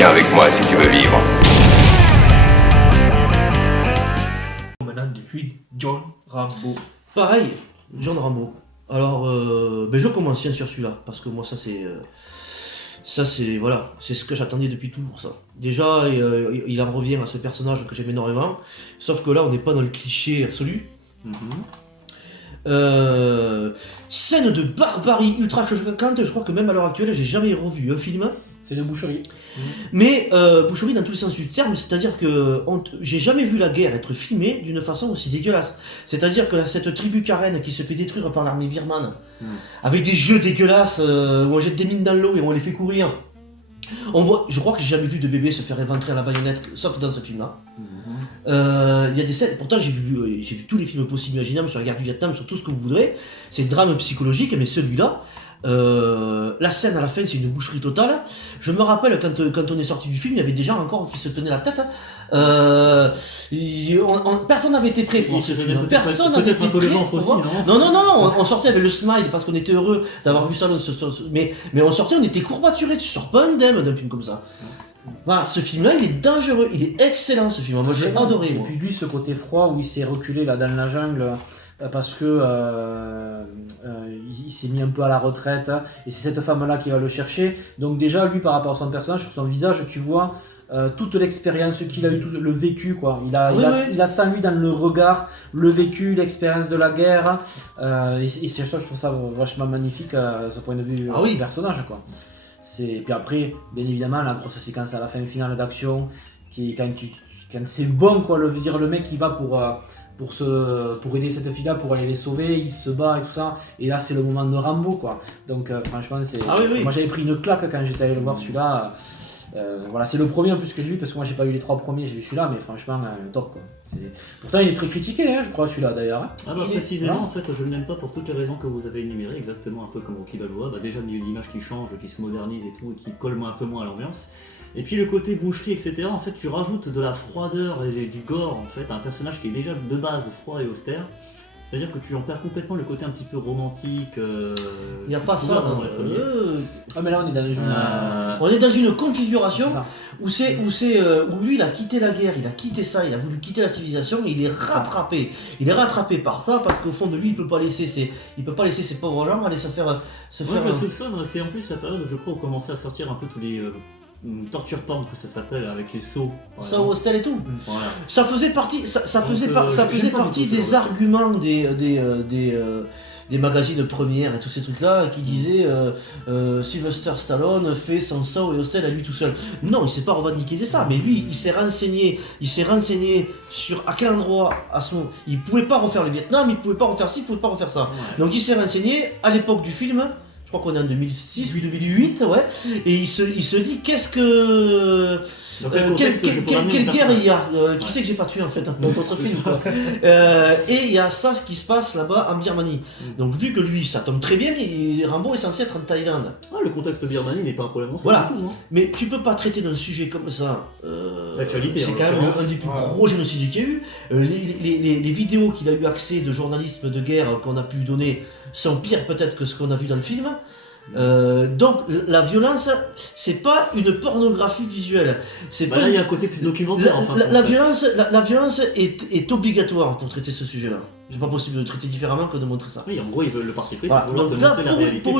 Viens avec moi si tu veux vivre. Maintenant, depuis John Rambo. Pareil, John Rambo. Alors, je commence sur celui-là, parce que moi, voilà, c'est ce que j'attendais depuis toujours, ça. Déjà, il en revient à ce personnage que j'aime énormément, sauf que là, on n'est pas dans le cliché absolu. Scène de barbarie ultra choquante, je crois que même à l'heure actuelle, j'ai jamais revu un film. C'est de boucherie. Mais boucherie dans tous les sens du terme, c'est-à-dire que j'ai jamais vu la guerre être filmée d'une façon aussi dégueulasse. C'est-à-dire que cette tribu Karen qui se fait détruire par l'armée birmane, avec des jeux dégueulasses où on jette des mines dans l'eau et on les fait courir. Je crois que j'ai jamais vu de bébé se faire éventrer à la baïonnette, sauf dans ce film-là. Il y a des scènes, pourtant j'ai vu tous les films possibles imaginables sur la guerre du Vietnam, sur tout ce que vous voudrez. C'est drame psychologique, mais celui-là, la scène à la fin, c'est une boucherie totale. Je me rappelle quand on est sorti du film, il y avait des gens encore qui se tenaient la tête. Personne n'avait été prêt pour ce film. Personne n'avait été prêt. Non, on sortait avec le smile parce qu'on était heureux d'avoir vu ça. Mais on sortait, on était courbaturés. Tu sors pas indemne d'un film comme ça. Voilà, ce film-là, il est dangereux, il est excellent ce film. Moi, j'ai adoré. Et puis lui, ce côté froid où il s'est reculé là dans la jungle. Parce que il s'est mis un peu à la retraite et c'est cette femme là qui va le chercher. Donc déjà lui par rapport à son personnage, sur son visage tu vois toute l'expérience qu'il a eu, tout le vécu quoi. Il a ça lui dans le regard, le vécu, l'expérience de la guerre et c'est ça, je trouve ça vachement magnifique de ce point de vue du personnage quoi. Puis après bien évidemment la grosse séquence à la fin finale d'action qui quand c'est bon quoi, le mec il va pour aider cette fille-là, pour aller les sauver, il se bat et tout ça, et là c'est le moment de Rambo quoi. Donc franchement c'est... Moi j'avais pris une claque quand j'étais allé le voir celui-là. Voilà, c'est le premier en plus que j'ai vu parce que moi j'ai pas eu les 3 premiers, j'ai vu celui-là, mais franchement top quoi. Pourtant il est très critiqué je crois celui-là d'ailleurs. Alors précisément en fait je ne l'aime pas pour toutes les raisons que vous avez énumérées, exactement un peu comme Rocky Balboa, déjà l'image qui change, qui se modernise et tout, et qui colle un peu moins à l'ambiance. Et puis le côté boucherie, etc. En fait, tu rajoutes de la froideur et du gore en fait à un personnage qui est déjà de base froid et austère. C'est-à-dire que tu en perds complètement le côté un petit peu romantique. Il n'y a pas ça dans mais là on est dans une configuration où lui il a quitté la guerre, il a quitté ça, il a voulu quitter la civilisation et il est rattrapé. Il est rattrapé par ça parce qu'au fond de lui il peut pas laisser ses pauvres gens aller se faire. Moi je soupçonne, c'est en plus la période je crois où commençait à sortir un peu tous les torture porn que ça s'appelle avec les sauts. Ça au hostel et tout. Voilà. Ça faisait partie des arguments des magazines premières et tous ces trucs-là qui disaient Sylvester Stallone fait son saut et hostel à lui tout seul. Non, il s'est pas revendiqué de ça, mais lui, il s'est renseigné sur à quel endroit, il pouvait pas refaire le Vietnam, il pouvait pas refaire ci, il pouvait pas refaire ça. Ouais. Donc il s'est renseigné à l'époque du film. Je crois qu'on est en 2006, 2008, ouais. Et il se dit quelle guerre il y a qui c'est que j'ai pas tué en fait dans d'autres films quoi. Et il y a ça ce qui se passe là-bas en Birmanie. Donc vu que lui ça tombe très bien, Rambo est censé être en Thaïlande. Le contexte Birmanie n'est pas un problème voilà. Du tout, hein. Mais tu peux pas traiter d'un sujet comme ça. D'actualité. C'est quand même un des plus gros génocides qu'il y a eu. Les vidéos qu'il a eu accès de journalisme de guerre qu'on a pu donner sont pires peut-être que ce qu'on a vu dans le film. Donc la violence, c'est pas une pornographie visuelle. Là il y a un côté plus documentaire. La violence est obligatoire pour traiter ce sujet-là. C'est pas possible de traiter différemment que de montrer ça. Oui, en gros, le parti pris, c'est voilà. vouloir te montrer la réalité.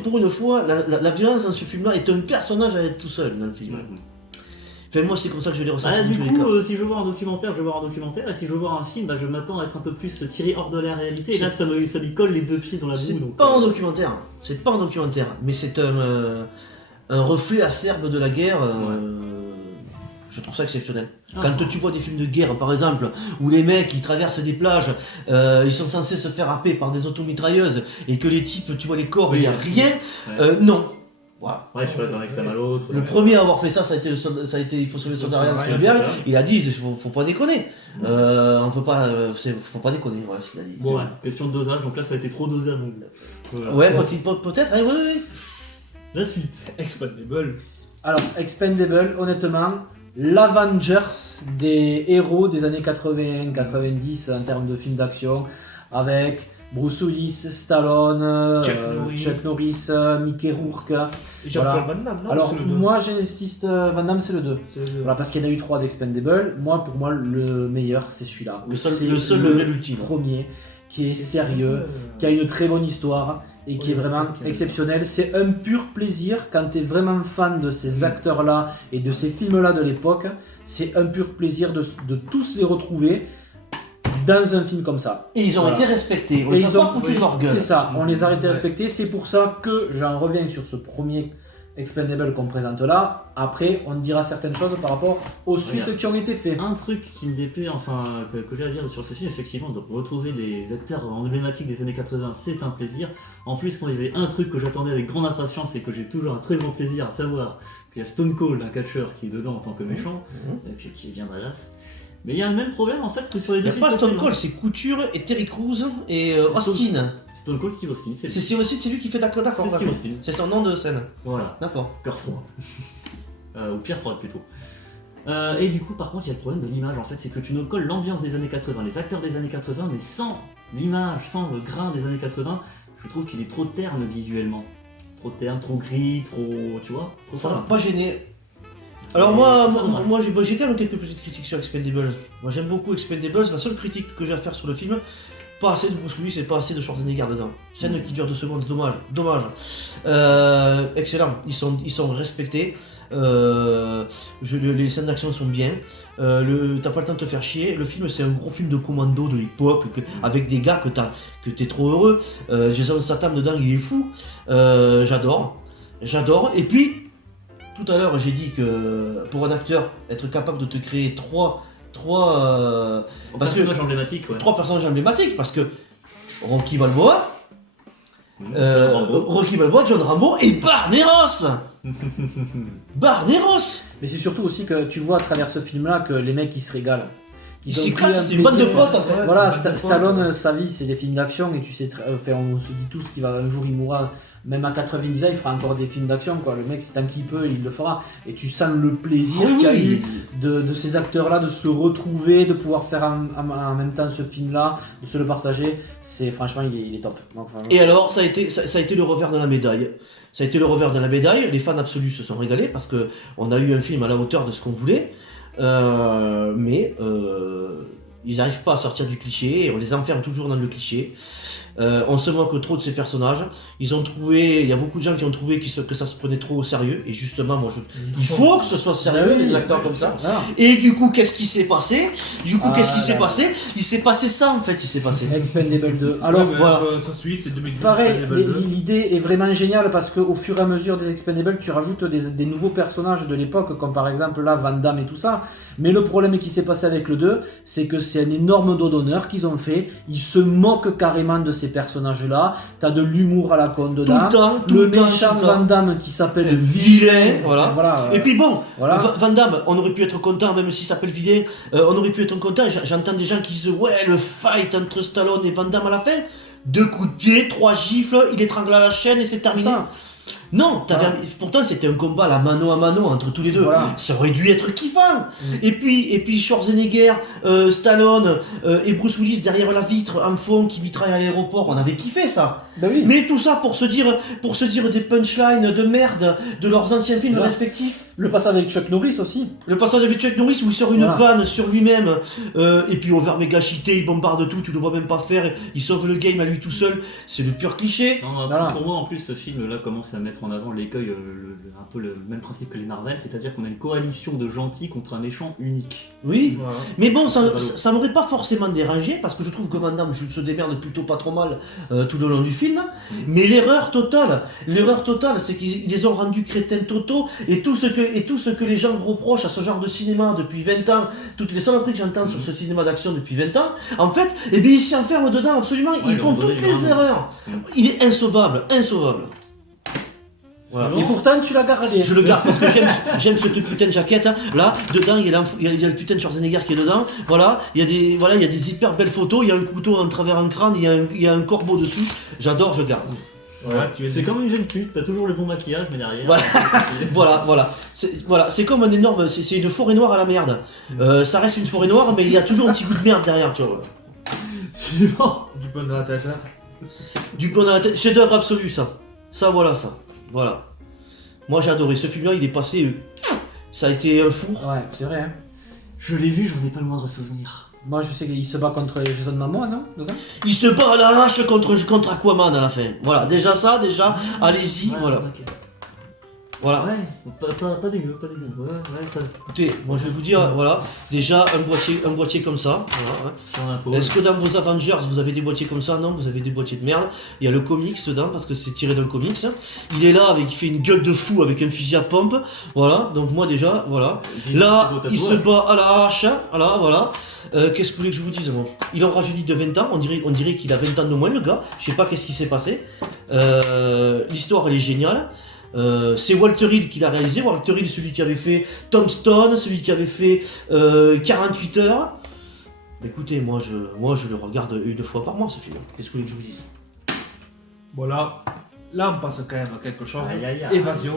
Pour une fois, la violence dans ce film-là est un personnage à être tout seul dans le film. Enfin, moi, c'est comme ça que je l'ai ressenti. Du coup, si je veux voir un documentaire, je vais voir un documentaire, et si je veux voir un film, je m'attends à être un peu plus tiré hors de la réalité, et là, ça lui colle les deux pieds dans la boue. C'est pas un documentaire, mais c'est un reflet acerbe de la guerre. Je trouve ça exceptionnel. Quand tu vois des films de guerre, par exemple, où les mecs ils traversent des plages, ils sont censés se faire happer par des automitrailleuses, et que les types, tu vois les corps, il n'y a rien, non. Voilà. Ouais, je passe d'un extrême à l'autre. Le premier à avoir fait ça, ça a été Il faut sauver le soldat Ryan Spielberg. Il a dit, faut pas déconner. On peut pas, faut pas déconner. Voilà ce qu'il a dit. Bon, question de dosage. Donc là, ça a été trop dosé à mon goût. Peut-être. Oui. La suite. Expendable. Alors, Expendable, honnêtement, l'Avengers des héros des années 80-90 en termes de films d'action, avec Bruce Willis, Stallone, Chuck Norris, Mickey Rourke. Et Jean-Paul Van Damme, non? Alors C'est le deux. moi j'insiste, Van Damme c'est le 2. Voilà, parce qu'il y en a eu 3 d'Expendables. Pour moi le meilleur c'est celui-là. Le seul C'est level ultime. premier qui est sérieux, qui a une très bonne histoire et qui est vraiment exceptionnel. C'est un pur plaisir quand tu es vraiment fan de ces acteurs-là et de ces films-là de l'époque. C'est un pur plaisir de tous les retrouver dans un film comme ça. Et ils ont Voilà. été respectés, on Et les a ils pas ont- foutu de leur gueule. C'est ça, on les a été respectés. C'est pour ça que j'en reviens sur ce premier Expendable qu'on présente là. Après, on dira certaines choses par rapport aux suites Regarde. qui ont été faites. Un truc qui me déplaît, enfin, que j'ai à dire sur ce film, effectivement, de retrouver des acteurs emblématiques des années 80, c'est un plaisir. En plus, moi, il y avait un truc que j'attendais avec grande impatience et que j'ai toujours un très grand plaisir à savoir qu'il y a Stone Cold, un catcheur, qui est dedans en tant que méchant, et puis qui est bien badass. Mais il y a le même problème en fait que sur les Il deux n'y a films pas Stone précédents. Cold, c'est Couture et Terry Crews et C'est Austin. Stone Cold Steve Austin, c'est lui. C'est aussi c'est lui qui fait d'accord. C'est Steve Austin. C'est son nom de scène. Voilà, D'accord. cœur froid. Ou pierre froide plutôt. Et du coup, par contre, il y a le problème de l'image en fait, c'est que tu nous colles l'ambiance des années 80, les acteurs des années 80, mais sans l'image, sans le grain des années 80, je trouve qu'il est trop terne visuellement. Trop terne, trop gris, trop. Tu vois trop Ça m'a ça. pas gêné. Alors Et moi, c'est dommage. j'ai quand même quelques petites critiques sur Expendables. Moi j'aime beaucoup Expendables. La seule critique que j'ai à faire sur le film, pas assez de Bruce Willis et pas assez de Schwarzenegger dedans. Scène qui dure 2 secondes, dommage. Excellent, ils sont respectés. Les scènes d'action sont bien. T'as pas le temps de te faire chier. Le film c'est un gros film de commando de l'époque avec des gars que t'es trop heureux. Jason Statham dedans il est fou. J'adore. Et puis tout à l'heure, j'ai dit que pour un acteur, être capable de te créer trois parce que- Personnage emblématique, ouais. personnages emblématiques, parce que Rocky Balboa, Rambo. Rocky Balboa, John Rambo et Barneros. Barneros. Mais c'est surtout aussi que tu vois à travers ce film-là que les mecs ils se régalent. Ils ont s'éclatent, pris un c'est une bande de plaisir. potes en fait. Voilà, C'est une bande de Stallone, potes. sa vie c'est des films d'action et tu sais, on se dit tous qu'il va un jour il mourra. Même à 90 ans, il fera encore des films d'action, quoi. Le mec, c'est tant qu'il peut, il le fera. Et tu sens le plaisir Ah oui, qu'il y a oui. eu de ces acteurs-là, de se retrouver, de pouvoir faire en même temps ce film-là, de se le partager. Franchement, il est top. Donc, enfin, Et alors, ça a été le revers de la médaille. Ça a été le revers de la médaille. Les fans absolus se sont régalés parce que on a eu un film à la hauteur de ce qu'on voulait. Mais ils n'arrivent pas à sortir du cliché et on les enferme toujours dans le cliché. On se moque trop de ces personnages. Il y a beaucoup de gens qui ont trouvé que ça se prenait trop au sérieux. Et justement, il faut que ce soit sérieux, les acteurs comme ça. voilà. Et du coup, qu'est-ce qui s'est passé? Il s'est passé ça en fait, Expendable 2. Alors, voilà. Ça suit, c'est 2012. pareil, Expendable 2. l'idée est vraiment géniale parce qu'au fur et à mesure des Expendables, tu rajoutes des nouveaux personnages de l'époque, comme par exemple là, Van Damme et tout ça. Mais le problème qui s'est passé avec le 2, c'est que c'est un énorme dos d'honneur qu'ils ont fait. Ils se moquent carrément de ces personnages-là. T'as de l'humour à la con dedans. Le méchant Van Damme qui s'appelle Vilain, voilà. Et Et puis bon, voilà. Van Damme, on aurait pu être content, même s'il s'appelle Vilain, on aurait pu être content. J'entends des gens qui disent ouais, le fight entre Stallone et Van Damme à la fin, 2 coups de pied, 3 gifles, il étrangle à la chaîne et c'est terminé. Ça. Non, Voilà. pourtant c'était un combat la mano à mano entre tous les deux. Voilà. Ça aurait dû être kiffant. Et puis Schwarzenegger, Stallone et Bruce Willis derrière la vitre en fond qui mitraille à l'aéroport, on avait kiffé ça. Ben oui. Mais tout ça pour se dire des punchlines de merde de leurs anciens films Voilà. respectifs. Le passage avec Chuck Norris aussi. Le passage avec Chuck Norris où il sort une Voilà. vanne sur lui-même et puis over méga cheaté, il bombarde tout, tu le vois même pas faire, il sauve le game à lui tout seul, c'est le pur cliché. Non, Voilà. Pour moi, en plus, ce film-là commence à mettre en avant l'écueil, un peu le même principe que les Marvel, c'est-à-dire qu'on a une coalition de gentils contre un méchant unique. Oui, Voilà. mais bon, C'est ça m'aurait pas forcément dérangé parce que je trouve que Van Damme se démerde plutôt pas trop mal tout le long du film. Mais l'erreur totale, c'est qu'ils les ont rendus crétins totaux et tout ce que les gens reprochent à ce genre de cinéma depuis 20 ans, toutes les saloperies que j'entends sur ce cinéma d'action depuis 20 ans, en fait, eh bien, ils s'y enferment dedans absolument, ils ils font ont donné toutes les vraiment. erreurs. Il est insauvable. Voilà. Bon. Et pourtant, tu l'as gardé. Je le garde parce que j'aime cette putain de jaquette. Hein. Là, dedans, il y a le putain de Schwarzenegger qui est dedans. Voilà, il y a des hyper belles photos. Il y a un couteau en travers un crâne. Il y a un corbeau dessus. J'adore, je garde. Voilà, tu C'est comme une jeune pute, t'as toujours le bon maquillage, mais derrière. Voilà. C'est comme un énorme. C'est une forêt noire à la merde. Ça reste une forêt noire, mais il y a toujours un petit bout de merde derrière, tu vois. Suivant. du pain dans la tête. Hein. Du plomb dans la tête, chef-d'œuvre absolu ça. Ça voilà ça. Voilà. Moi j'ai adoré ce film-là, il est passé. Ça a été un four. Ouais, c'est vrai. Hein. Je l'ai vu, j'en ai pas le moindre souvenir. Moi, je sais qu'il se bat contre Jason Momoa, non dedans. Il se bat à la hache contre Aquaman à la fin. Voilà, déjà ça, allez-y, Ouais, voilà. ok. Voilà. Ouais, pas dégueu, pas dégueu. Ouais, ça. Écoutez, moi je vais vous dire, voilà, déjà un boîtier comme ça. Voilà, ouais. Sur un pot. Est-ce que dans vos Avengers vous avez des boîtiers comme ça? Non, vous avez des boîtiers de merde. Il y a le comics dedans parce que c'est tiré d'un comics. Il est là, il fait une gueule de fou avec un fusil à pompe. Voilà, donc moi déjà, voilà. Là, il se bat à la hache. Voilà. Qu'est-ce que vous voulez que je vous dise moi? Il en rajeunit de 20 ans, on dirait qu'il a 20 ans de moins le gars. Je sais pas qu'est-ce qui s'est passé. L'histoire elle est géniale. C'est Walter Hill qui l'a réalisé. Walter Hill, celui qui avait fait Tombstone, celui qui avait fait 48 heures. Écoutez, moi je le regarde une fois par mois ce film. Qu'est-ce que vous voulez que je vous dise? Voilà. Là, on passe quand même à quelque chose. Aïe, aïe, aïe. Évasion.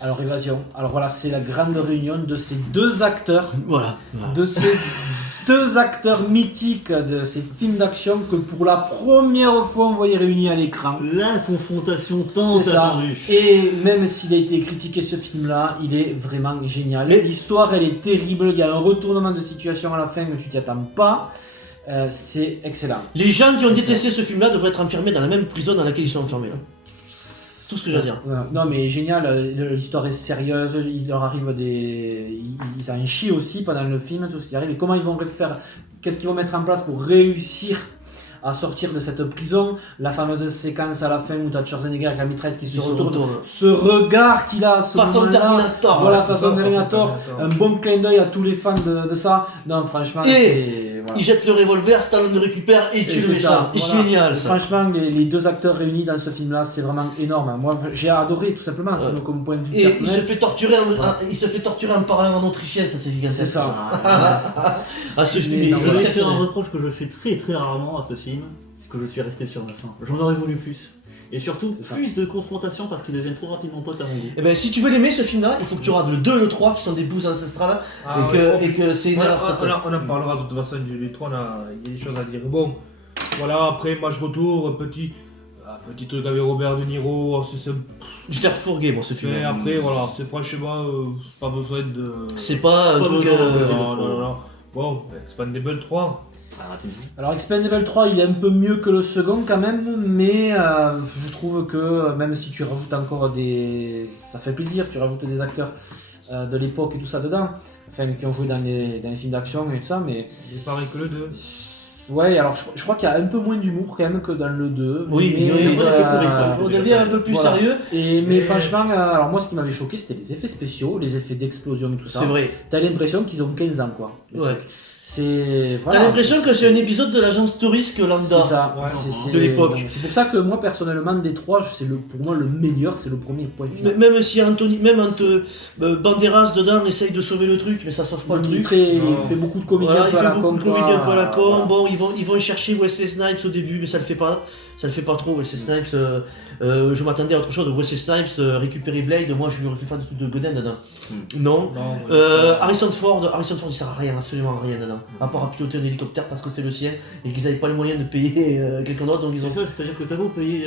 Alors, Évasion. Alors voilà, c'est la grande réunion de ces deux acteurs. Voilà. De ces deux acteurs mythiques de ces films d'action que pour la première fois on voyait réunis à l'écran. La confrontation tant C'est ça. attendue. Et même s'il a été critiqué ce film-là, il est vraiment génial. L'histoire, elle est terrible. Il y a un retournement de situation à la fin, mais tu t'y attends pas. C'est excellent. Les gens qui ont détesté ce film-là devraient être enfermés dans la même prison dans laquelle ils sont enfermés. Là. Tout ce que j'ai à dire. Voilà. Non mais génial, l'histoire est sérieuse, il leur arrive ils en chient aussi pendant le film, tout ce qui arrive, et comment ils vont faire, qu'est-ce qu'ils vont mettre en place pour réussir à sortir de cette prison, la fameuse séquence à la fin où t'as Schwarzenegger avec la mitraillette qui se retourne, ce regard qu'il a à ce façon moment-là, Terminator. voilà, façon Terminator, Terminator. un bon clin d'œil à tous les fans de ça, non franchement, voilà. Il jette le revolver, Stallone le récupère et tue le c'est méchant. ça, C'est voilà. génial ça. Franchement, les deux acteurs réunis dans ce film-là, c'est vraiment énorme. Moi, j'ai adoré tout simplement, c'est comme point de vue Et il personnel. se fait torturer en parlant en autrichien, ça c'est gigantesque. C'est ça. Ah ce film Mais est non, Je vais faire un exceptionnel. reproche que je fais très très rarement à ce film, c'est que je suis resté sur ma fin. J'en aurais voulu plus. Et surtout, C'est ça. plus de confrontation parce qu'ils deviennent trop rapidement potes à mon goût. Eh ben si tu veux l'aimer ce film là, il faut que tu regardes le 2 et le 3 qui sont des bouses ancestrales et que c'est une erreur totale. On en parlera de toute façon du 3, il y a des choses à dire. Bon, voilà, après match retour, petit truc avec Robert De Niro, c'est Je l'ai refourgué moi ce film. mais après voilà, c'est franchement c'est pas besoin de. C'est pas un Pas truc. besoin d'en passer Non, non, non. Bon, Expandable 3. Ah, rapidement. Alors Expendable 3, il est un peu mieux que le second quand même, mais je trouve que même si tu rajoutes encore ça fait plaisir, tu rajoutes des acteurs de l'époque et tout ça dedans, enfin qui ont joué dans les films d'action et tout ça, mais Il est pareil que le 2. ouais, alors je crois qu'il y a un peu moins d'humour quand même que dans le 2. Oui, mais, oui, on a fait courir ça, On déjà devient ça. un peu plus Voilà. sérieux. Mais Mais- franchement, alors moi ce qui m'avait choqué c'était les effets spéciaux, les effets d'explosion et tout ça. C'est vrai. T'as l'impression qu'ils ont 15 ans quoi. le Ouais. truc. C'est. Voilà. T'as l'impression que c'est un épisode de l'agence touriste lambda. C'est ça, Ouais, c'est- de l'époque. donc, c'est pour ça que moi personnellement des trois, pour moi le meilleur, c'est le premier point final. Même si Banderas dedans essaye de sauver le truc, mais ça sauve pas le truc. Il fait beaucoup de comédie Voilà, un il peu à fait la beaucoup con. de comédie un peu à la con. Voilà. Bon, ils vont chercher Wesley Snipes au début, mais ça le fait pas. Ça le fait pas trop. Wesley Snipes, je m'attendais à autre chose. Wesley Snipes récupérer Blade, moi je lui aurais fait faire des trucs de Godin dedans. Non. Non, Harrison Ford, il sert à rien, absolument à rien dedans. À part à piloter un hélicoptère parce que c'est le sien et qu'ils avaient pas les moyens de payer quelqu'un d'autre, donc ils ont. C'est ça, c'est-à-dire que t'as beau payer,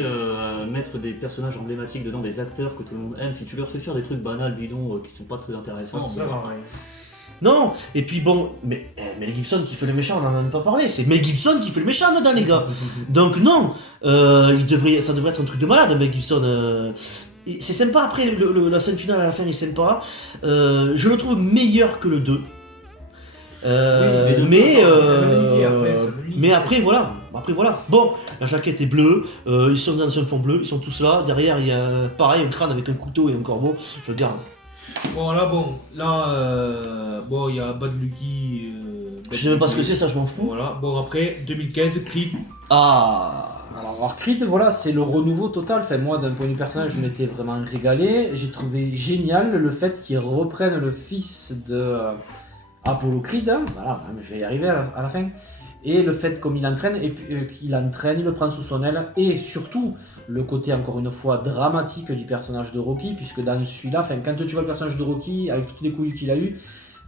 mettre des personnages emblématiques dedans, des acteurs que tout le monde aime, si tu leur fais faire des trucs banals, bidons, qui sont pas très ça intéressants. sert à rien. Non, et puis bon, mais Mel Gibson qui fait le méchant, on en a même pas parlé. C'est Mel Gibson qui fait le méchant dedans, les gars. Donc non, ça devrait être un truc de malade, Mel Gibson. C'est sympa, après la scène finale à la fin est sympa. Je le trouve meilleur que le 2. les deux Mais après voilà. Bon, la jaquette est bleue, ils sont dans un fond bleu, ils sont tous là. Derrière il y a pareil un crâne avec un couteau et un corbeau. Je le garde. Bon, il y a Bad Lucky. Je sais même pas ce que c'est, ça je m'en fous. Voilà, bon, après 2015, Creed. Ah. Alors Creed, voilà, c'est le renouveau total. Enfin, moi, d'un point de vue personnel, je m'étais vraiment régalé. J'ai trouvé génial le fait qu'ils reprennent le fils de Apollo Creed. Hein. Voilà, je vais y arriver à la fin. Et le fait comme il entraîne, et puis il le prend sous son aile, et surtout le côté encore une fois dramatique du personnage de Rocky, puisque dans celui-là, enfin, quand tu vois le personnage de Rocky avec toutes les couilles qu'il a eu,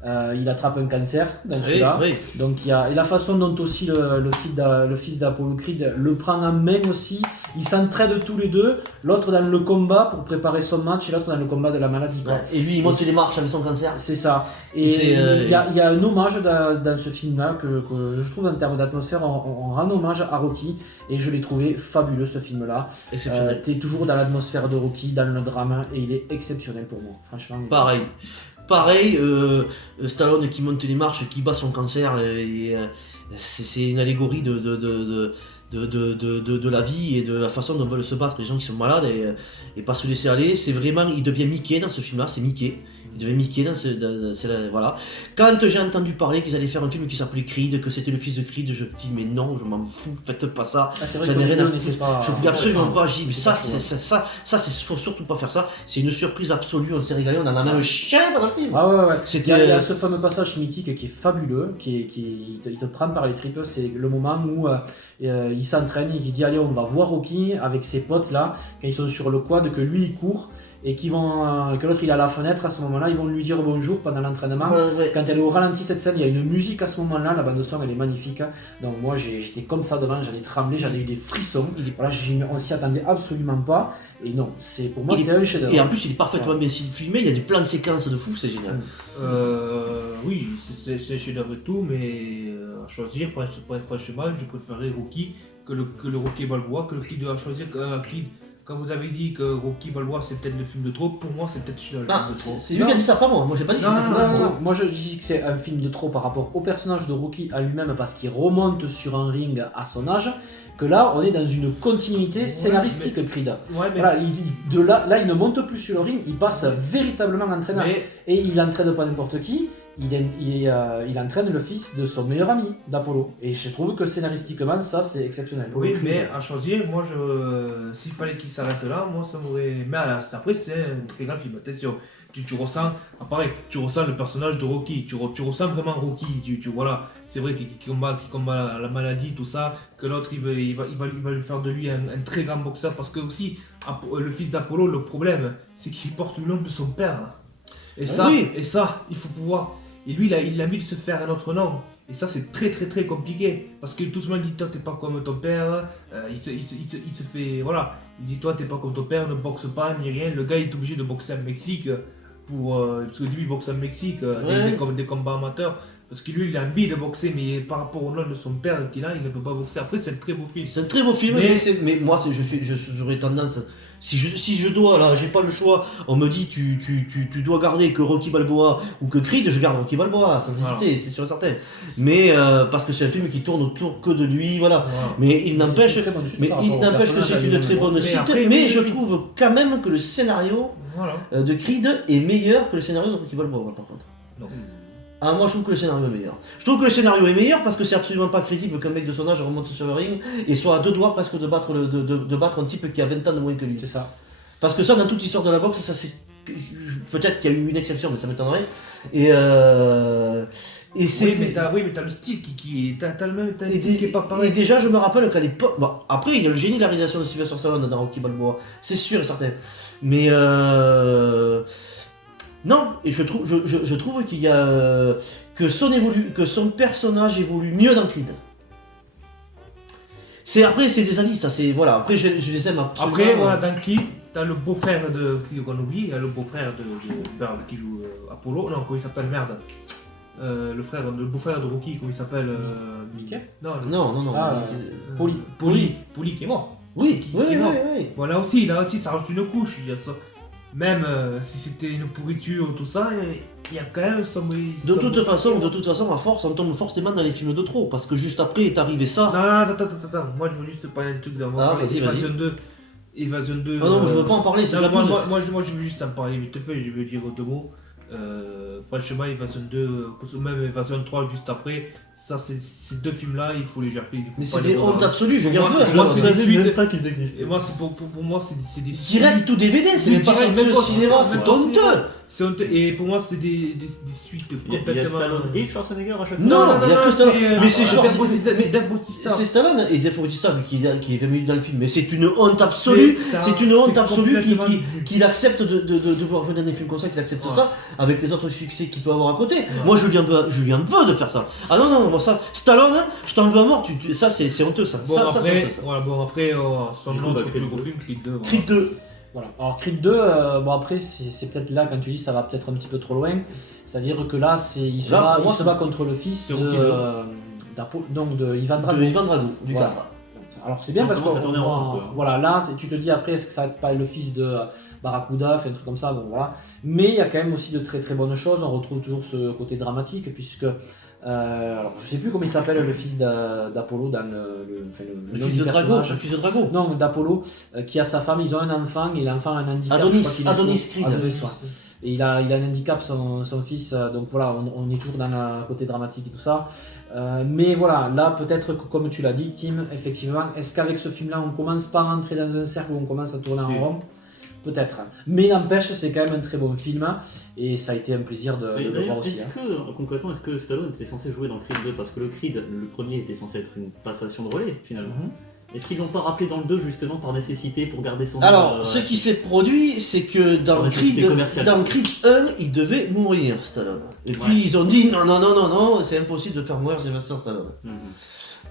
il attrape un cancer dans Oui, celui-là. oui. Donc il y a et la façon dont aussi le fils d'Apollo Creed le prend en main aussi. Ils s'entraident tous les deux, l'autre dans le combat pour préparer son match et l'autre dans le combat de la maladie. Quoi. Ouais. Et lui, il monte les marches avec son cancer. C'est ça. Et il y a un hommage dans ce film-là que je trouve en termes d'atmosphère, on rend hommage à Rocky et je l'ai trouvé fabuleux ce film-là. Exceptionnel. T'es toujours dans l'atmosphère de Rocky, dans le drame et il est exceptionnel pour moi, franchement. Pareil, Stallone qui monte les marches, qui bat son cancer, c'est une allégorie de la vie et de la façon dont veulent se battre les gens qui sont malades et pas se laisser aller. C'est vraiment, il devient Mickey dans ce film-là, c'est Mickey. Il devient Mickey voilà. Quand j'ai entendu parler qu'ils allaient faire un film qui s'appelait Creed, que c'était le fils de Creed, je dis mais non, je m'en fous, faites pas ça. J'en ai rien à foutre. Je voulais absolument pas. J'ai dit mais ça, faut surtout pas faire ça. C'est une surprise absolue. On s'est régalé, on en a même un chien dans le film. Ah ouais. C'était. Il y a ce fameux passage mythique qui est fabuleux, il te prend par les tripes. C'est le moment où il s'entraîne, il dit allez on va voir Rocky avec ses potes là, quand ils sont sur le quad, que lui il court. Et que l'autre il est à la fenêtre à ce moment-là, ils vont lui dire bonjour pendant l'entraînement. Ouais. Quand elle est au ralenti cette scène, il y a une musique à ce moment-là, la bande son elle est magnifique. Donc moi j'étais comme ça devant, j'allais trembler, j'avais eu des frissons. Voilà, on s'y attendait absolument pas. Et non, pour moi c'est un chef-d'œuvre. Et en plus il est parfaitement bien filmé, il y a des plans de séquences de fou, c'est génial. Oui, c'est un chef-d'œuvre et tout, mais à choisir, franchement, je préférais Rocky que le Rocky Balboa, que le Creed à choisir. Creed. Quand vous avez dit que Rocky Balboa c'est peut-être le film de trop, pour moi c'est peut-être celui-là le film de trop. C'est lui qui a dit ça, pas moi. Moi j'ai pas dit que c'était le film de trop. Non. Moi je dis que c'est un film de trop par rapport au personnage de Rocky à lui-même parce qu'il remonte sur un ring à son âge. Que là on est dans une continuité scénaristique Creed. Ouais, mais... Voilà, là il ne monte plus sur le ring, il passe véritablement entraîneur. Et il n'entraîne pas n'importe qui. Il entraîne le fils de son meilleur ami, d'Apollo. Et je trouve que scénaristiquement, ça, c'est exceptionnel. Oui, mais à choisir, moi, s'il fallait qu'il s'arrête là, moi, ça m'aurait... Mais après, c'est un très grand film, attention. Tu ressens, pareil, tu ressens le personnage de Rocky, tu ressens vraiment Rocky, voilà, c'est vrai qu'il combat la maladie, tout ça, que l'autre, il va lui faire de lui un très grand boxeur, parce que aussi, le fils d'Apollo, le problème, c'est qu'il porte le nom de son père. Et ça, il faut pouvoir... Et lui, il a envie de se faire un autre nom. Et ça, c'est très très très compliqué. Parce que tout le monde dit, toi, t'es pas comme ton père. Il se fait... Voilà. Il dit, toi, t'es pas comme ton père, ne boxe pas, ni rien. Le gars, il est obligé de boxer au Mexique. Parce qu'au début, il boxe au Mexique. Des combats amateurs. Parce que lui, il a envie de boxer, mais par rapport au nom de son père qu'il a, il ne peut pas boxer. Après, c'est un très beau film. C'est un très beau film, mais moi, j'aurais tendance... Si je dois, là, j'ai pas le choix, on me dit tu dois garder que Rocky Balboa ou que Creed, je garde Rocky Balboa, sans hésiter, c'est sûr et certain. Mais parce que c'est un film qui tourne autour que de lui, voilà. Mais il n'empêche que c'est une très bonne suite, mais je trouve quand même que le scénario de Creed est meilleur que le scénario de Rocky Balboa, par contre. Non. Ah, moi je trouve que le scénario est meilleur. Je trouve que le scénario est meilleur parce que c'est absolument pas crédible qu'un mec de son âge remonte sur le ring et soit à deux doigts presque de battre un type qui a 20 ans de moins que lui. C'est ça. Parce que ça, dans toute l'histoire de la boxe, ça c'est. Peut-être qu'il y a eu une exception, mais ça m'étonnerait. Et c'est. Oui, mais t'as le style t'as le même style qui est pas pareil. Et déjà, je me rappelle qu'à l'époque. Bon, après, il y a le génie de la réalisation de Sylvester Stallone dans Rocky Balboa, c'est sûr et certain. Mais non, et je trouve qu'il y a que son personnage évolue mieux dans Creed. Après c'est des avis, ça c'est voilà. Après je les aime absolument. Après voilà, dans Creed, t'as le beau-frère de Creed qu'on oublie, le beau-frère de qui joue Apollo, non comment il s'appelle merde. Le beau-frère de Rocky, comment il s'appelle Mickey ? Non. Paulie qui est mort. Oui. Bon là aussi ça rajoute une couche, il y a ça. Même si c'était une pourriture, tout ça, il y a quand même De toute façon, à force, on tombe forcément dans les films de trop, parce que juste après est arrivé ça. Non, attends, moi je veux juste parler d'un truc d'avant. Évasion 2. Évasion 2. Ah non, je veux pas en parler, c'est de la pause. Moi je veux juste en parler vite fait, je veux dire deux mots. Franchement, Évasion 2, même Évasion 3 juste après, Ça, ces deux films-là, il faut les gerber. Mais c'est des hontes absolues, je viens Moi, veux. moi, ça. c'est Je des savais suites. même pas qu'ils existaient. Et moi, pour moi, c'est des suites. Direct ou DVD, c'est même pas direct, sorti même au pas cinéma, sorti, c'est même pas au cinéma. honteux. C'est honteux. Et pour moi, c'est des suites Il y a complètement. Stallone et Schwarzenegger à chaque fois. Non, il y a que ça. Mais c'est Dave Bautista. C'est Stallone et Dave Bautista qui est venu dans le film. Mais c'est une honte absolue. C'est une honte absolue qu'il accepte de voir jouer dans des films comme ça, qu'il accepte ça avec les autres succès qu'il peut avoir à côté. Moi, je viens veux de faire ça. Ah non, moi ça, Stallone, je t'en veux à mort. Ça, c'est honteux ça. Bon, Ça, c'est après, honteux, ça. voilà, bon, après, son Du coup, autre bah, Creed plus gros 2. film, Creed 2. Creed 2. Voilà. Alors Creed 2, bon après c'est peut-être là quand tu dis ça va peut-être un petit peu trop loin, c'est-à-dire que là il se Là, pour moi, bat contre le fils c'est Rocky II. de Ivan Drago. De Ivan Drago, du Voilà. 4. Alors c'est bien On parce que commence à tourner en rond, quoi. voilà, là tu te dis après est-ce que ça va être pas le fils de Barracuda, fait un truc comme ça, bon voilà. Mais il y a quand même aussi de très très bonnes choses, on retrouve toujours ce côté dramatique puisque alors je sais plus comment il s'appelle le fils d'Apollo dans Le nom fils du de Drago. personnage. Le fils de Drago. Non, d'Apollo, qui a sa femme, ils ont un enfant, et l'enfant a un handicap. Adonis, je crois qu'il est Adonis sourd. Creed. Adonis, ouais. Et il a un handicap, son fils, donc voilà, on est toujours dans le côté dramatique et tout ça. Mais voilà, là peut-être que comme tu l'as dit, Tim, effectivement, est-ce qu'avec ce film-là, on commence pas à entrer dans un cercle où on commence à tourner en rond? Peut-être. Mais n'empêche, c'est quand même un très bon film, et ça a été un plaisir de Mais le d'ailleurs, voir aussi. concrètement, est-ce que Stallone était censé jouer dans Creed 2? Parce que le Creed, le premier, était censé être une passation de relais, finalement. Est-ce qu'ils l'ont pas rappelé dans le 2, justement, par nécessité, pour garder son... Alors, ce qui s'est produit, c'est que dans nécessité Creed, commerciale. dans Creed 1, il devait mourir, Stallone. Et puis Ouais. ils ont dit non, c'est impossible de faire mourir Sylvester Stallone. Mhm.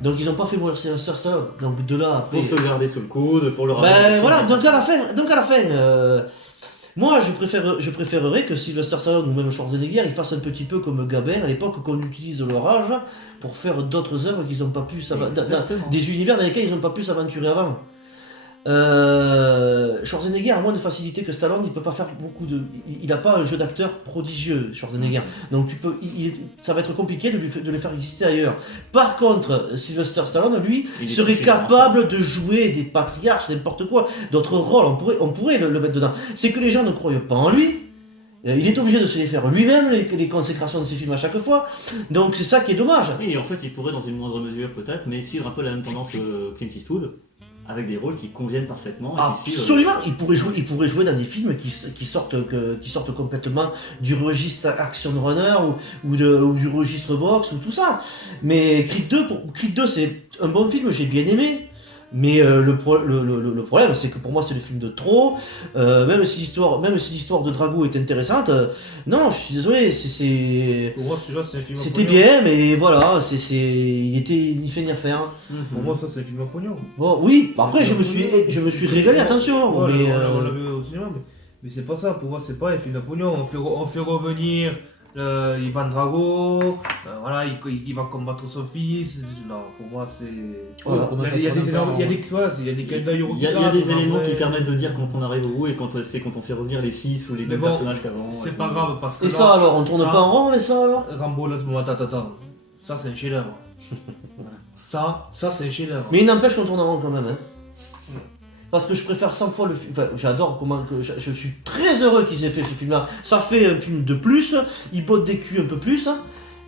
Donc ils n'ont pas fait mourir Sylvester Stallone. Donc de là après. Pour se le garder sous le coude, pour le ramener dans Ben le voilà, film. donc à la fin, moi je préférerais que Sylvester Stallone ou même Schwarzenegger ils fassent un petit peu comme Gabin à l'époque, qu'on utilise leur âge pour faire d'autres œuvres qu'ils n'ont pas pu Exactement. des univers dans lesquels ils n'ont pas pu s'aventurer avant. Schwarzenegger a moins de facilité que Stallone, il peut pas faire beaucoup de. Il n'a pas un jeu d'acteur prodigieux, Schwarzenegger. Donc ça va être compliqué de le faire exister ailleurs. Par contre, Sylvester Stallone, lui, Il est serait suffisamment capable de jouer des patriarches, n'importe quoi, d'autres rôles, on pourrait le mettre dedans. C'est que les gens ne croient pas en lui. Il est obligé de se les faire lui-même, les consécrations de ses films à chaque fois. Donc c'est ça qui est dommage. Oui, en fait, il pourrait, dans une moindre mesure, peut-être, mais suivre un peu la même tendance que Clint Eastwood, avec des rôles qui conviennent parfaitement. Et qui suivent, Absolument, il pourrait jouer dans des films qui sortent complètement du registre action runner ou du registre box ou tout ça. Mais Creed 2 c'est un bon film, j'ai bien aimé. Mais le problème, c'est que pour moi, c'est le film de trop. Même si l'histoire de Drago est intéressante, non, je suis désolé, Pour moi, celui-là, c'est un film à c'était pognon. bien, mais voilà, il était ni fait ni à faire. Pour moi, ça, c'est un film à pognon. Bon, oui, après, je me suis régalé, attention. Ouais, mais, on l'a vu au cinéma, mais c'est pas ça. Pour moi, c'est pas un film à pognon. On fait revenir Ivan Drago. Voilà, il va combattre son fils. Non, pour moi, c'est. Voilà, Il y a des énormes. Il y a des clins d'œil Il y a des éléments qui permettent de dire quand on arrive au bout et quand on fait revenir les fils ou les Mais deux bon, personnages qu'avant. C'est pas grave parce que. Et là, ça alors, on tourne ça- pas en rond avec ça alors Rambo, laisse-moi, attends. Ça, c'est un chef-d'œuvre. Ça, c'est un chef-d'œuvre. Mais il n'empêche qu'on tourne en rond quand même. Hein. Parce que je préfère 100 fois le film. Enfin, j'adore comment. Je suis très heureux qu'ils aient fait ce film-là. Ça fait un film de plus, il botte des culs un peu plus.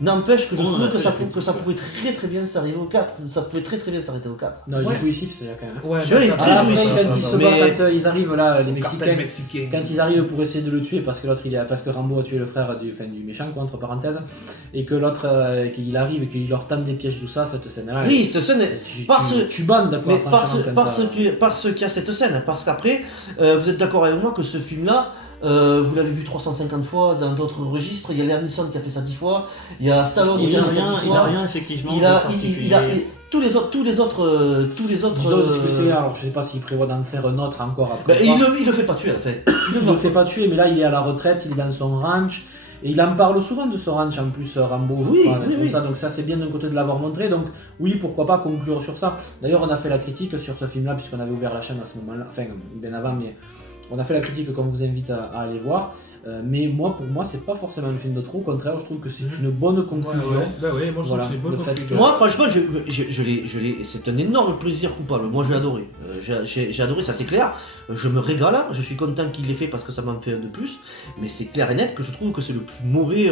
N'empêche que je On en a trouve que fait ça, des que ça pouvait très très bien s'arriver au 4. Ça pouvait très très bien s'arrêter au 4. Non, il est Ouais. jouissif, c'est quand même. Ouais, Celui-là, il est très Après, jouissif. quand ils se Mais- battent, quand ils arrivent là, les le cartel Mexicains, mexicain. quand ils arrivent pour essayer de le tuer, parce que l'autre, parce que Rambo a tué le frère du méchant, quoi, entre parenthèses, et que l'autre, qu'il arrive et qu'il leur tente des pièges, tout ça, cette scène-là. Oui, cette scène est. Tu bandes, quoi, Mais franchement. parce qu'il y a cette scène, parce qu'après, vous êtes d'accord avec moi que ce film-là, vous l'avez vu 350 fois dans d'autres registres, il y a Liam Neeson qui a fait ça 10 fois, il y a Stallone qui Il a a fait ça 10 rien, fois, effectivement. il de a, particulier. tous les autres, Disons que c'est, alors, je sais pas s'il prévoit d'en faire un autre encore après. ben, il le fait pas tuer à la fin. Il ne le fait pas tuer, mais là, il est à la retraite, il est dans son ranch. Et il en parle souvent de ce ranch en plus, Rambo, je Oui, crois, oui, comme oui. ça. Donc ça c'est bien d'un côté de l'avoir montré, donc oui, pourquoi pas conclure sur ça. D'ailleurs on a fait la critique sur ce film-là, puisqu'on avait ouvert la chaîne à ce moment-là, enfin bien avant, mais On a fait la critique qu'on vous invite à aller voir. Mais pour moi, c'est pas forcément un film de trop. Au contraire, je trouve que c'est une bonne conclusion. Bah ouais, moi je trouve Voilà, que c'est une bonne le fait conclusion. Moi, franchement, c'est un énorme plaisir coupable. Moi, je l'ai adoré. J'ai adoré, ça c'est clair. Je me régale. Je suis content qu'il l'ait fait parce que ça m'en fait un de plus. Mais c'est clair et net que je trouve que c'est le plus mauvais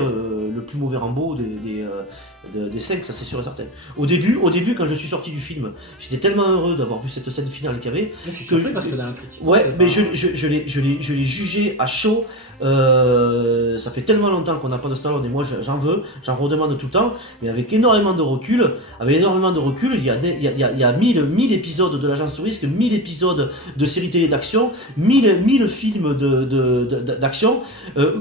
Rambo des 5, ça c'est sûr et certain. Au début, quand je suis sorti du film, j'étais tellement heureux d'avoir vu cette scène finale qu'il y avait. Je suis surpris parce que dans la critique. Ouais, mais je l'ai jugé à chaud. Ça fait tellement longtemps qu'on n'a pas de Stallone et moi j'en redemande tout le temps, mais avec énormément de recul, il y a 1000 épisodes de l'Agence Touriste, 1000 épisodes de séries télé d'action, 1000 films d'action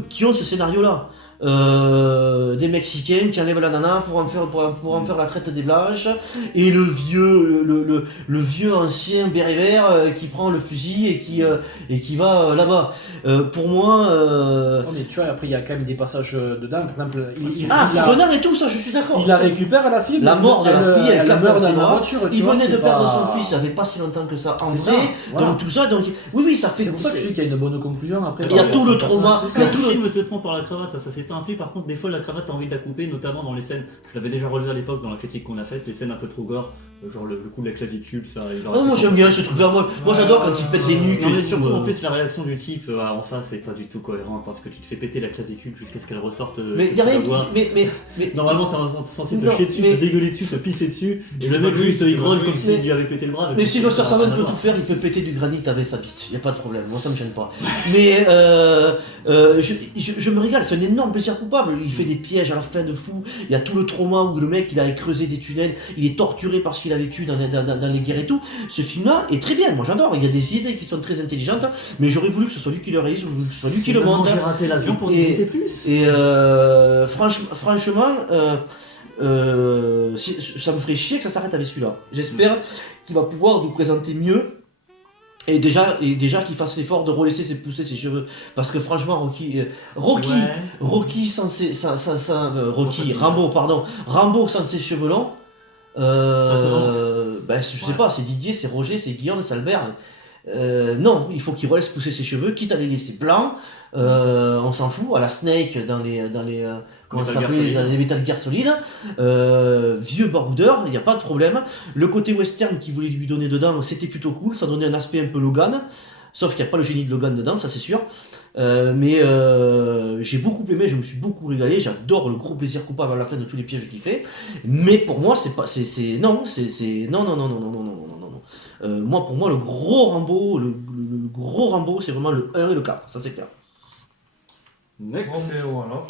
qui ont ce scénario-là. Des Mexicains qui enlèvent la nana pour en faire la traite des blanches, et le vieux ancien béret vert qui prend le fusil et qui va là-bas. Pour moi... Non, mais tu vois, après il y a quand même des passages dedans. Par exemple, Renard et tout ça, je suis d'accord. Il la récupère la fille. La mort de la fille, elle meurt dans la voiture. Il venait de perdre son fils, ça fait pas si longtemps que ça en C'est vrai. ça, voilà. Donc tout ça, donc oui, ça fait. C'est pour ça que je dis qu'il y a une bonne conclusion après. Il y a tout le trauma. C'est ça, le film te prend par la cravate, ça fait pas un flip. Par contre, des fois, la cravate, t'as envie de la couper, notamment dans les scènes. Je l'avais déjà relevé à l'époque dans la critique qu'on a faite, les scènes un peu trop gore, genre le coup de la clavicule, ça. Moi j'aime bien ce truc-là. Moi j'adore quand il pète les nuques. Non, mais surtout en plus, la réaction du type en face est pas du tout cohérente parce que tu te fais péter la clavicule jusqu'à ce qu'elle ressorte. Mais y a rien. Mais normalement, t'es censé te chier dessus, te dégueuler dessus, te pisser dessus, et le mec juste il grogne comme s'il lui avait pété le bras. Mais si Sylvester Stallone peut tout faire, il peut péter du granit avec sa bite, y a pas de problème, moi ça me gêne pas. Mais je me régale, c'est un énorme plaisir coupable. Il fait des pièges à la fin de fou, il y a tout le trauma où le mec il a creusé des tunnels, il est torturé parce qu'il a vécu dans les guerres et tout. Ce film-là est très bien, moi j'adore, il y a des idées qui sont très intelligentes, mais j'aurais voulu que ce soit lui qui le réalise, ou que ce soit lui qui le monte. J'ai raté l'avion pour discuter plus. Et franchement, ça me ferait chier que ça s'arrête avec celui-là. J'espère qu'il va pouvoir nous présenter mieux. Et déjà qu'il fasse l'effort de relaisser pousser ses cheveux, parce que franchement Rambo sans ses cheveux longs, je sais pas, c'est Didier, c'est Roger, c'est Guillaume, c'est Albert. Non, il faut qu'il relaisse pousser ses cheveux, quitte à les laisser blancs. On s'en fout, à la Snake dans les Metal Gear Solid, vieux baroudeur, il n'y a pas de problème. Le côté western qu'il voulait lui donner dedans, c'était plutôt cool, ça donnait un aspect un peu Logan, sauf qu'il n'y a pas le génie de Logan dedans, ça c'est sûr. Mais j'ai beaucoup aimé, je me suis beaucoup régalé, j'adore le gros plaisir coupable à la fin de tous les pièges qu'il fait. Mais pour moi, non. Pour moi, le gros Rambo, c'est vraiment le 1 et le 4, ça c'est clair. Next. Voilà.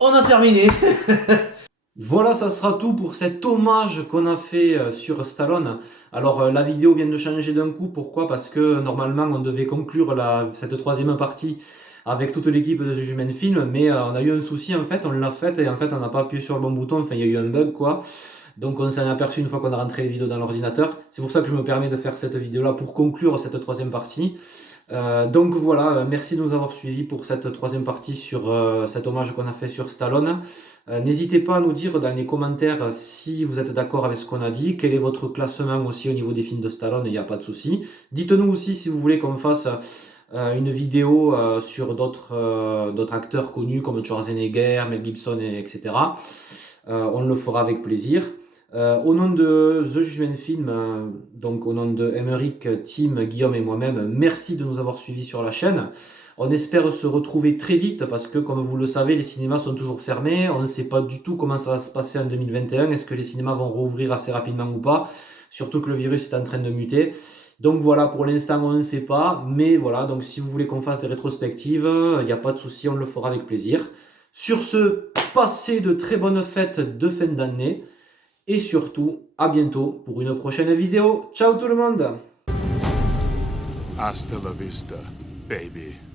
On a terminé. Voilà, ça sera tout pour cet hommage qu'on a fait sur Stallone. Alors la vidéo vient de changer d'un coup, pourquoi? Parce que normalement on devait conclure cette troisième partie avec toute l'équipe de The Judgment Film, mais on a eu un souci en fait, on l'a faite et en fait on n'a pas appuyé sur le bon bouton, enfin il y a eu un bug quoi. Donc on s'en est aperçu une fois qu'on a rentré les vidéos dans l'ordinateur. C'est pour ça que je me permets de faire cette vidéo là pour conclure cette troisième partie. Donc voilà, merci de nous avoir suivis pour cette troisième partie sur cet hommage qu'on a fait sur Stallone. N'hésitez pas à nous dire dans les commentaires si vous êtes d'accord avec ce qu'on a dit, quel est votre classement aussi au niveau des films de Stallone, il n'y a pas de souci. Dites-nous aussi si vous voulez qu'on fasse une vidéo sur d'autres acteurs connus comme Schwarzenegger, Mel Gibson, etc. On le fera avec plaisir. Au nom de The Judgment Film, donc au nom de Emeric, Tim, Guillaume et moi-même, merci de nous avoir suivis sur la chaîne. On espère se retrouver très vite parce que, comme vous le savez, les cinémas sont toujours fermés. On ne sait pas du tout comment ça va se passer en 2021. Est-ce que les cinémas vont rouvrir assez rapidement ou pas? Surtout que le virus est en train de muter. Donc voilà, pour l'instant, on ne sait pas. Mais voilà, donc si vous voulez qu'on fasse des rétrospectives, il n'y a pas de souci, on le fera avec plaisir. Sur ce, passez de très bonnes fêtes de fin d'année. Et surtout, à bientôt pour une prochaine vidéo. Ciao tout le monde! Hasta la vista, baby.